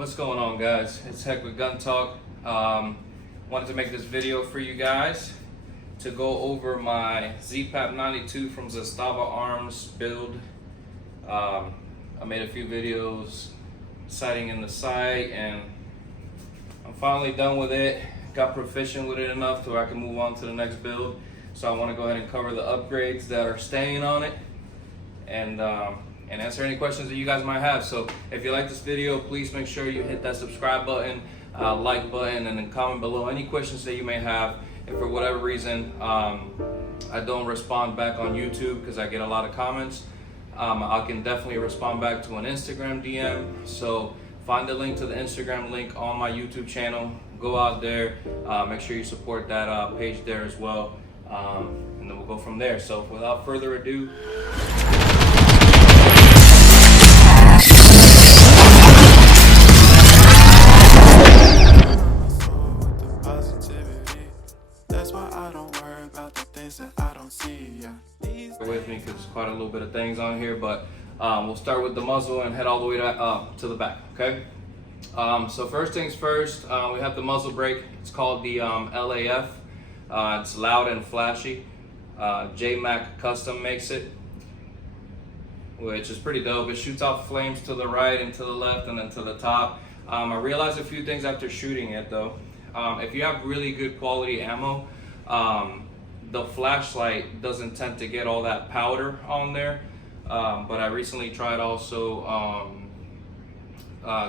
What's going on, guys? It's Heck with Gun Talk. Wanted to make this video for you guys to go over my Zpap92 from Zastava Arms build. I made a few videos sighting in the sight, and I'm finally done with it. Got proficient with it enough to where I can move on to the next build. So I want to go ahead and cover the upgrades that are staying on it, and answer any questions that you guys might have. So if you like this video, please make sure you hit that subscribe button, like button, and then comment below any questions that you may have. If for whatever reason I don't respond back on YouTube because I get a lot of comments, I can definitely respond back to an Instagram DM. So find the link to the Instagram link on my YouTube channel. Go out there, make sure you support that page there as well, and then we'll go from there. So without further ado, with me because there's quite a little bit of things on here, but we'll start with the muzzle and head all the way to the back. Okay. So first things first, we have the muzzle brake. It's called the LAF. It's loud and flashy. J-Mac Custom makes it, which is pretty dope. It shoots off flames to the right and to the left and then to the top. I realized a few things after shooting it though. If you have really good quality ammo, the flashlight doesn't tend to get all that powder on there. But I recently tried also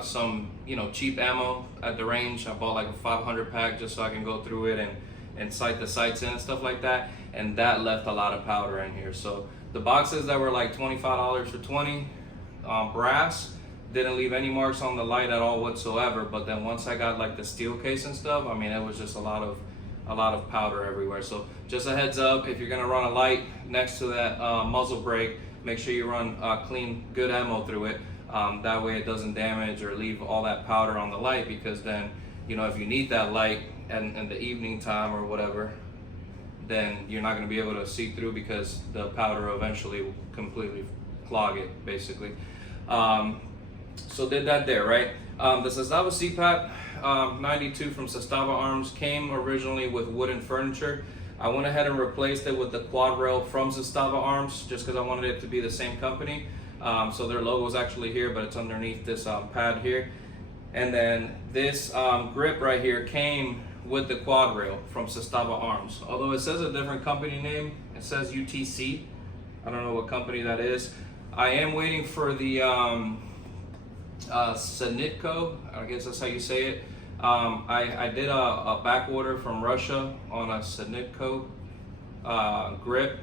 some cheap ammo at the range. I bought like a 500 pack just so I can go through it and sight the sights in and stuff like that, and that left a lot of powder in here. So the boxes that were like $25 for 20 brass didn't leave any marks on the light at all whatsoever. But then once I got like the steel case and stuff, I mean, it was just a lot of powder everywhere. So just a heads up, if you're gonna run a light next to that muzzle brake, make sure you run clean, good ammo through it. That way it doesn't damage or leave all that powder on the light, because then, if you need that light in the evening time or whatever, then you're not gonna be able to see through because the powder eventually will completely clog it, basically. So did that there, right? The Zastava Zpap92 from Zastava Arms came originally with wooden furniture. I went ahead and replaced it with the quad rail from Zastava Arms just because I wanted it to be the same company. So their logo is actually here, but it's underneath this pad here. And then this grip right here came with the quad rail from Zastava Arms. Although it says a different company name, it says UTC. I don't know what company that is. I am waiting for the Sanitko, I guess that's how you say it. I did a back order from Russia on a Sanitko grip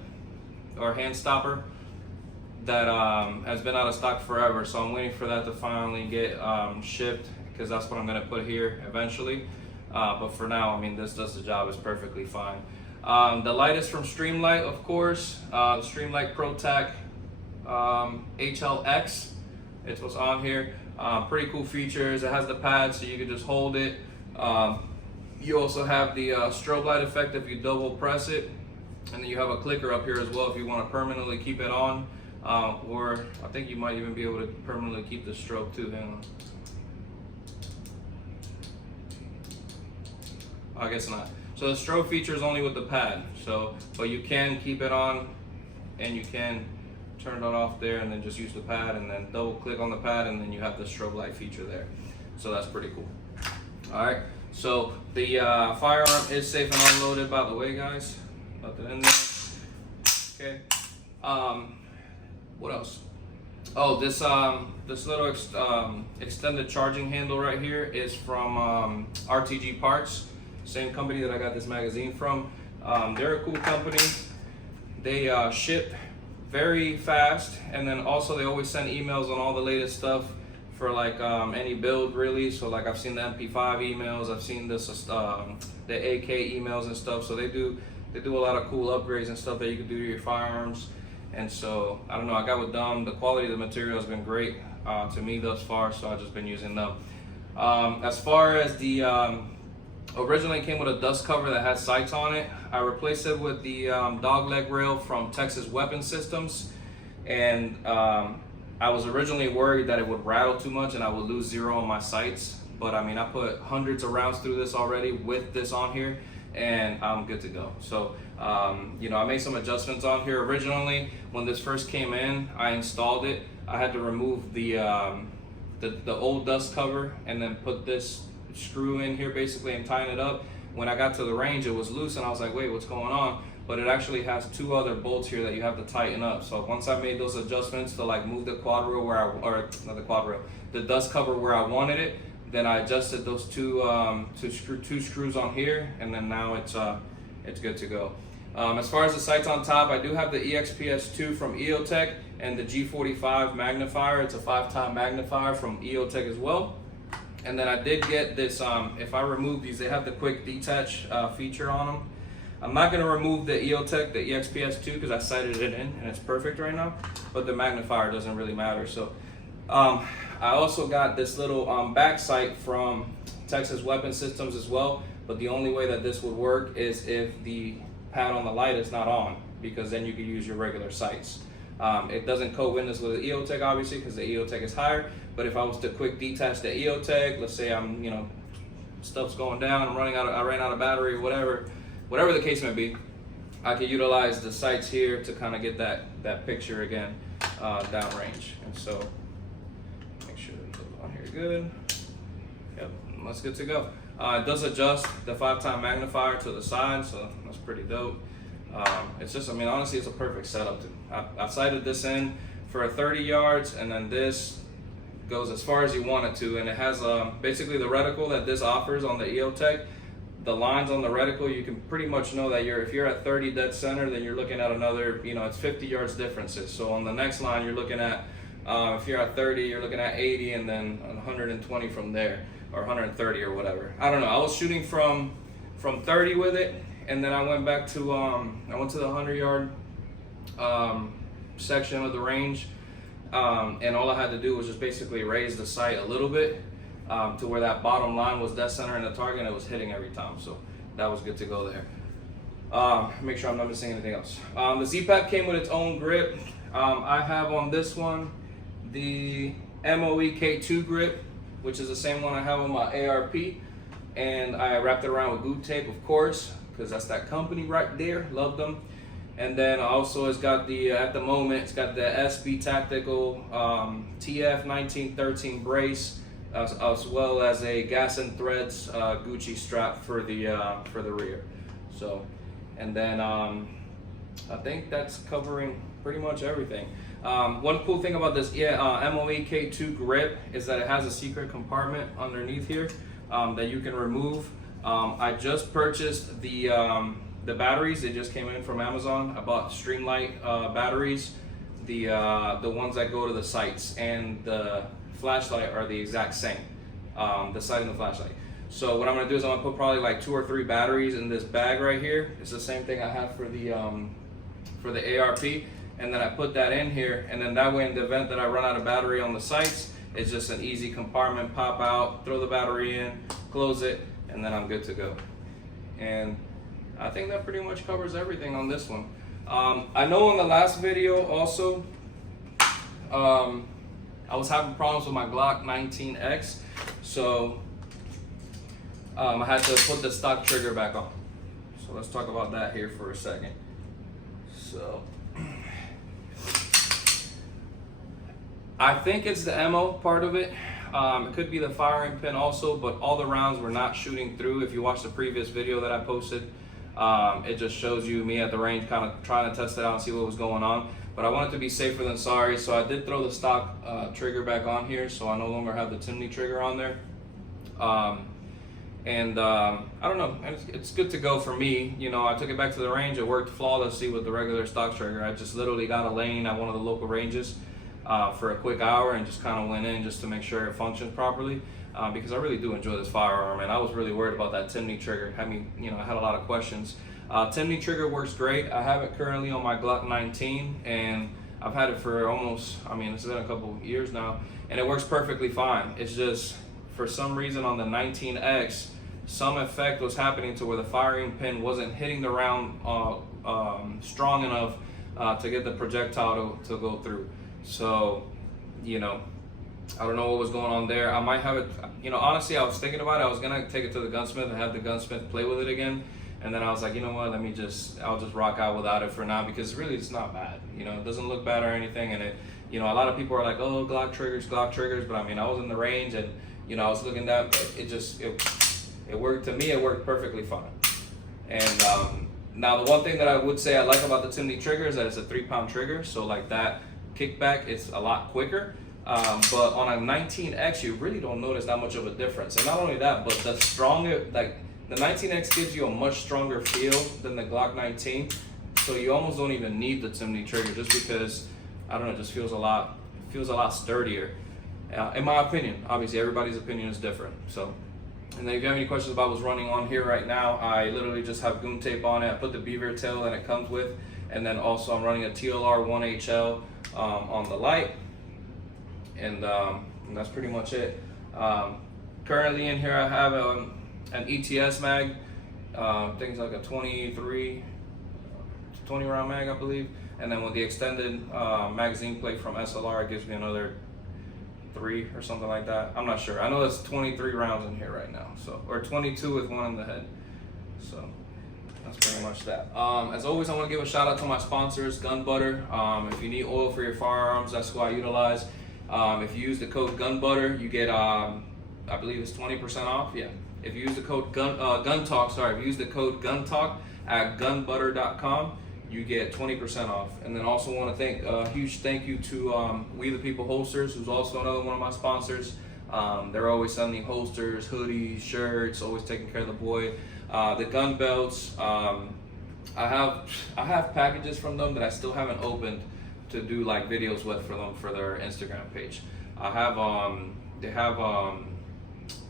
or hand stopper that has been out of stock forever. So I'm waiting for that to finally get shipped, because that's what I'm going to put here eventually. But for now, I mean, this does the job. It's perfectly fine. The light is from Streamlight, of course. Streamlight ProTac HLX. It's what's on here. Pretty cool features. It has the pad so you can just hold it. You also have the strobe light effect if you double press it, and then you have a clicker up here as well if you want to permanently keep it on, or I think you might even be able to permanently keep the strobe too. Hang on. I guess not. So the strobe feature is only with the pad. So, but you can keep it on, and you can turn it off there and then just use the pad and then double click on the pad, and then you have the strobe light feature there. So that's pretty cool. All right, so the firearm is safe and unloaded, by the way, guys. Nothing in there. Okay. What else? Oh, this little extended charging handle right here is from RTG Parts, same company that I got this magazine from. They're a cool company. They ship very fast, and then also they always send emails on all the latest stuff for like any build really. So like I've seen the MP5 emails, I've seen this the AK emails and stuff. So they do a lot of cool upgrades and stuff that you can do to your firearms. And so I don't know, I got with them. The quality of the material has been great to me thus far, so I've just been using them. As far as the originally came with a dust cover that had sights on it. I replaced it with the dog leg rail from Texas Weapon Systems, and I was originally worried that it would rattle too much and I would lose zero on my sights. But I mean, I put hundreds of rounds through this already with this on here, and I'm good to go. So, you know, I made some adjustments on here. Originally, when this first came in, I installed it. I had to remove the old dust cover and then put this screw in here basically and tighten it up. When I got to the range, it was loose and I was like, wait, what's going on? But it actually has two other bolts here that you have to tighten up. So once I made those adjustments to like move the quad rail where the dust cover where I wanted it, then I adjusted those two screws on here, and then now it's good to go. As far as the sights on top, I do have the EXPS2 from EOTech and the G45 magnifier. It's a 5-time magnifier from EOTech as well. And then I did get this, if I remove these, they have the quick detach feature on them. I'm not going to remove the EOTech, the EXPS2, because I sighted it in and it's perfect right now, but the magnifier doesn't really matter. So I also got this little back sight from Texas Weapon Systems as well, but the only way that this would work is if the pad on the light is not on, because then you can use your regular sights. It doesn't co-witness with the EOTech obviously, because the EOTech is higher, but if I was to quick detach the EOTech, let's say I'm, you know, stuff's going down, I ran out of battery or whatever the case may be, I could utilize the sights here to kind of get that picture again downrange. And so make sure that goes on here good. Yep, that's good to go. It does adjust the 5-time magnifier to the side, so that's pretty dope. It's just, I mean, honestly, it's a perfect setup. I sighted this in for 30 yards, and then this goes as far as you want it to, and it has basically the reticle that this offers on the EOTech. The lines on the reticle, you can pretty much know that if you're at 30 dead center, then you're looking at another, you know, it's 50 yards differences. So on the next line, you're looking at, if you're at 30, you're looking at 80, and then 120 from there, or 130 or whatever. I don't know. I was shooting from 30 with it, and then I went back to, I went to the 100-yard section of the range, and all I had to do was just basically raise the sight a little bit to where that bottom line was dead center in the target, and it was hitting every time. So that was good to go there. Make sure I'm not missing anything else. The Z-Pack came with its own grip. I have on this one the MOE K2 grip, which is the same one I have on my ARP, and I wrapped it around with glue tape, of course, because that's that company right there. Love them. And then also it's got the at the moment it's got the SB Tactical TF 1913 brace, as well as a Gas and Threads Gucci strap for the rear. So, and then I think that's covering pretty much everything. One cool thing about this MOE K2 grip is that it has a secret compartment underneath here that you can remove. I just purchased the batteries. They just came in from Amazon. I bought Streamlight batteries. The ones that go to the sights and the flashlight are the exact same. The sight and the flashlight. So what I'm gonna do is I'm gonna put probably like 2 or 3 batteries in this bag right here. It's the same thing I have for the ARP, and then I put that in here, and then that way in the event that I run out of battery on the sights, it's just an easy compartment, pop out, throw the battery in, close it, and then I'm good to go. And I think that pretty much covers everything on this one. I know in the last video also, I was having problems with my Glock 19X, so I had to put the stock trigger back on. So let's talk about that here for a second. So I think it's the ammo part of it. It could be the firing pin also, but all the rounds were not shooting through. If you watch the previous video that I posted, it just shows you me at the range kind of trying to test it out and see what was going on. But I wanted to be safer than sorry, so I did throw the stock trigger back on here, so I no longer have the Timney trigger on there. I don't know, it's good to go for me. You know, I took it back to the range, it worked flawlessly with the regular stock trigger. I just literally got a lane at one of the local ranges for a quick hour and just kind of went in just to make sure it functions properly, because I really do enjoy this firearm, and I was really worried about that Timney trigger. I mean, you know, I had a lot of questions. Timney trigger works great. I have it currently on my Glock 19, and I've had it for almost, I mean, it's been a couple years now, and it works perfectly fine. It's just, for some reason on the 19X, some effect was happening to where the firing pin wasn't hitting the round strong enough to get the projectile to go through. So you know, I don't know what was going on there. I might have it, you know, honestly, I was thinking about it. I was gonna take it to the gunsmith and have the gunsmith play with it again. And then I was like, you know what, I'll just rock out without it for now, because really it's not bad. You know, it doesn't look bad or anything. And it, you know, a lot of people are like, oh, Glock triggers. But I mean, I was in the range and, you know, I was looking down, it worked, to me, it worked perfectly fine. And now the one thing that I would say I like about the Timney trigger is that it's a 3-pound trigger. So like that kickback is a lot quicker. But on a 19X, you really don't notice that much of a difference. And not only that, but the stronger, like the 19X gives you a much stronger feel than the Glock 19. So you almost don't even need the Timney trigger, just because, I don't know, it just feels a lot sturdier. In my opinion. Obviously everybody's opinion is different. So, and then if you have any questions about what's running on here right now, I literally just have goon tape on it. I put the beaver tail that it comes with, and then also I'm running a TLR 1HL on the light. And that's pretty much it. Currently in here I have an ETS mag, things like a 20 round mag, I believe. And then with the extended magazine plate from SLR, it gives me another 3 or something like that. I'm not sure. I know there's 23 rounds in here right now, so, or 22 with one in the head. So that's pretty much that. As always, I want to give a shout out to my sponsors, Gun Butter. If you need oil for your firearms, that's who I utilize. If you use the code GUNBUTTER, you get, I believe it's 20% off. Yeah. If you use the code if you use the code GUNTALK at gunbutter.com, you get 20% off. And then also want to thank a huge thank you to We the People Holsters, who's also another one of my sponsors. They're always sending holsters, hoodies, shirts, always taking care of the boy. The gun belts. I have packages from them that I still haven't opened to do like videos with for them for their Instagram page. I have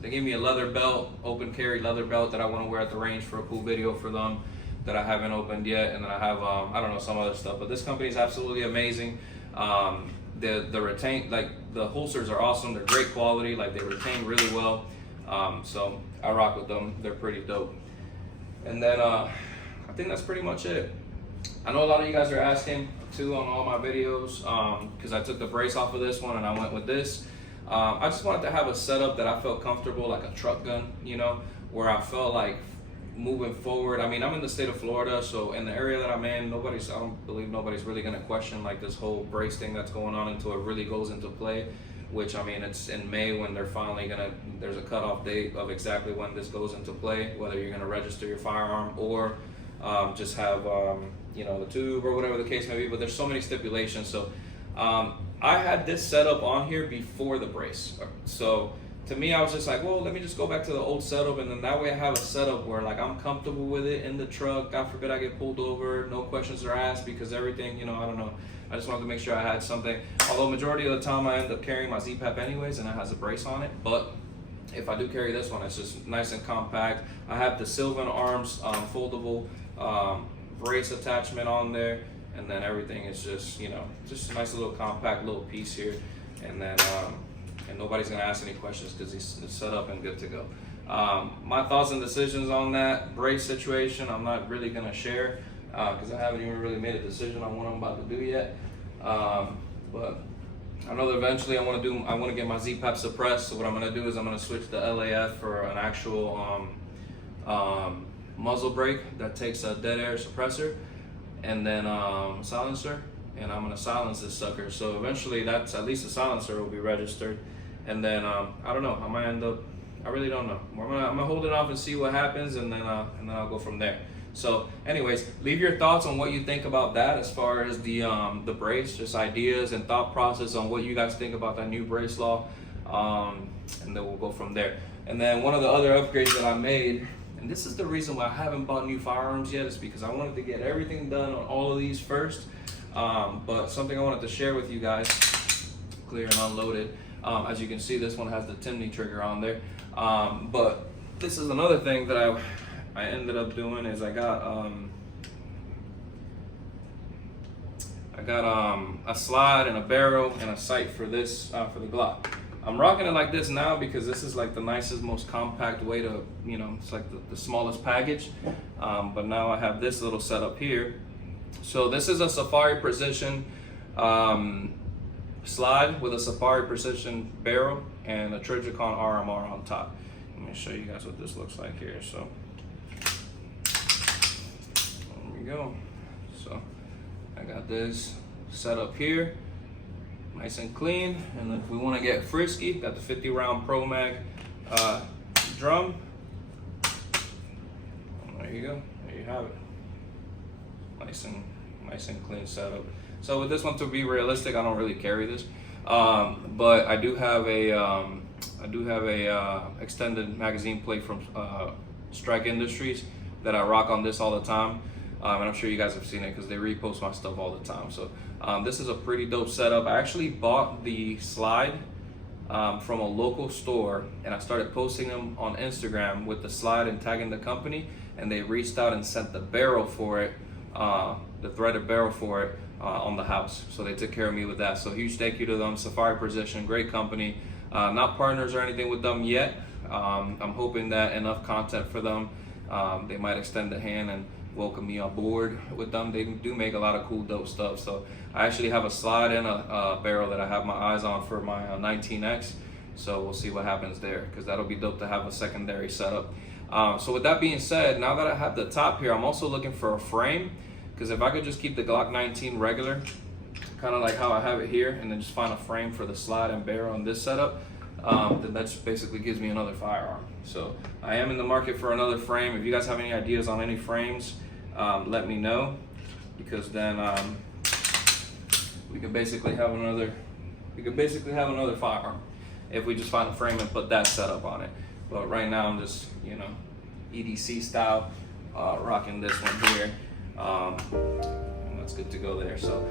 they gave me a leather belt, open carry leather belt that I want to wear at the range for a cool video for them that I haven't opened yet. And then I have I don't know, some other stuff, but this company is absolutely amazing. The retain, like the holsters are awesome. They're great quality, like they retain really well. So I rock with them. They're pretty dope. And then I think that's pretty much it. I know a lot of you guys are asking too on all my videos, because I took the brace off of this one and I went with this. I just wanted to have a setup that I felt comfortable, like a truck gun, you know, where I felt like moving forward. I mean, I'm in the state of Florida, so in the area that I'm in, I don't believe nobody's really gonna question like this whole brace thing that's going on until it really goes into play, which, I mean, it's in May when they're finally there's a cutoff date of exactly when this goes into play, whether you're gonna register your firearm or just have, you know, the tube or whatever the case may be, but there's so many stipulations. So I had this setup on here before the brace. So to me, I was just like, well, let me just go back to the old setup, and then that way I have a setup where like I'm comfortable with it in the truck. God forbid I get pulled over, no questions are asked, because everything, you know, I don't know. I just wanted to make sure I had something. Although majority of the time I end up carrying my ZPAP anyways, and it has a brace on it. But if I do carry this one, it's just nice and compact. I have the Sylvan Arms foldable brace attachment on there, and then everything is just, you know, just a nice little compact little piece here. And then and nobody's gonna ask any questions because it's set up and good to go. My thoughts and decisions on that brace situation, I'm not really gonna share because I haven't even really made a decision on what I'm about to do yet. But I know that eventually I want to get my ZPAP suppressed. So what I'm gonna do is I'm gonna switch the LAF for an actual muzzle brake that takes a dead air suppressor and then silencer, and I'm gonna silence this sucker. So eventually that's, at least the silencer will be registered. And then I don't know, I might end up, I really don't know. I'm gonna hold it off and see what happens, and then I'll go from there. So anyways, leave your thoughts on what you think about that as far as the brace, just ideas and thought process on what you guys think about that new brace law, and then we'll go from there. And then one of the other upgrades that I made, and this is the reason why I haven't bought new firearms yet, is because I wanted to get everything done on all of these first. But something I wanted to share with you guys, clear and unloaded. As you can see, this one has the Timney trigger on there. But this is another thing that I ended up doing is I got a slide and a barrel and a sight for this for the Glock. I'm rocking it like this now because this is like the nicest, most compact way to, you know, it's like the smallest package. But now I have this little setup here. So this is a Safari Precision slide with a Safari Precision barrel and a Trigicon RMR on top. Let me show you guys what this looks like here. So there we go. So I got this set up here, nice and clean. And if we want to get frisky, got the 50 round Pro Mag drum. There you go. There you have it. Nice and clean setup. So with this one, to be realistic, I don't really carry this, but I do have a extended magazine plate from Strike Industries that I rock on this all the time, and I'm sure you guys have seen it because they repost my stuff all the time. So this is a pretty dope setup. I actually bought the slide from a local store, and I started posting them on Instagram with the slide and tagging the company, and they reached out and sent the barrel for it, the threaded barrel for it, on the house. So they took care of me with that. So huge thank you to them. Safari Precision, great company. Not partners or anything with them yet. I'm hoping that enough content for them, they might extend a hand and welcome me on board with them. They do make a lot of cool, dope stuff. So I actually have a slide and a barrel that I have my eyes on for my 19X. So we'll see what happens there, because that'll be dope to have a secondary setup. So with that being said, now that I have the top here, I'm also looking for a frame, because if I could just keep the Glock 19 regular, kind of like how I have it here, and then just find a frame for the slide and barrel on this setup, then that just basically gives me another firearm. So I am in the market for another frame. If you guys have any ideas on any frames, let me know, because then we can basically have another firearm if we just find a frame and put that setup on it. But right now I'm just, you know, EDC style, rocking this one here. And that's good to go there. So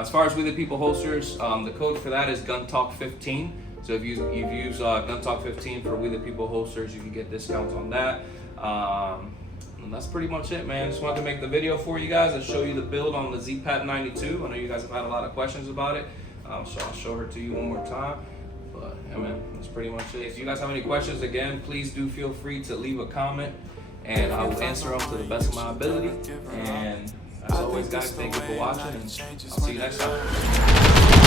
as far as We the People holsters, the code for that is GunTalk15. So if you've used GunTalk15 for We the People holsters, you can get discounts on that. And that's pretty much it, man. Just wanted to make the video for you guys and show you the build on the Zpap92. I know you guys have had a lot of questions about it, so I'll show her to you one more time. But yeah, man, that's pretty much it. If you guys have any questions, again, please do feel free to leave a comment, and I will answer them to the best of my ability. And as always, guys, thank you for watching, and I'll see you next time.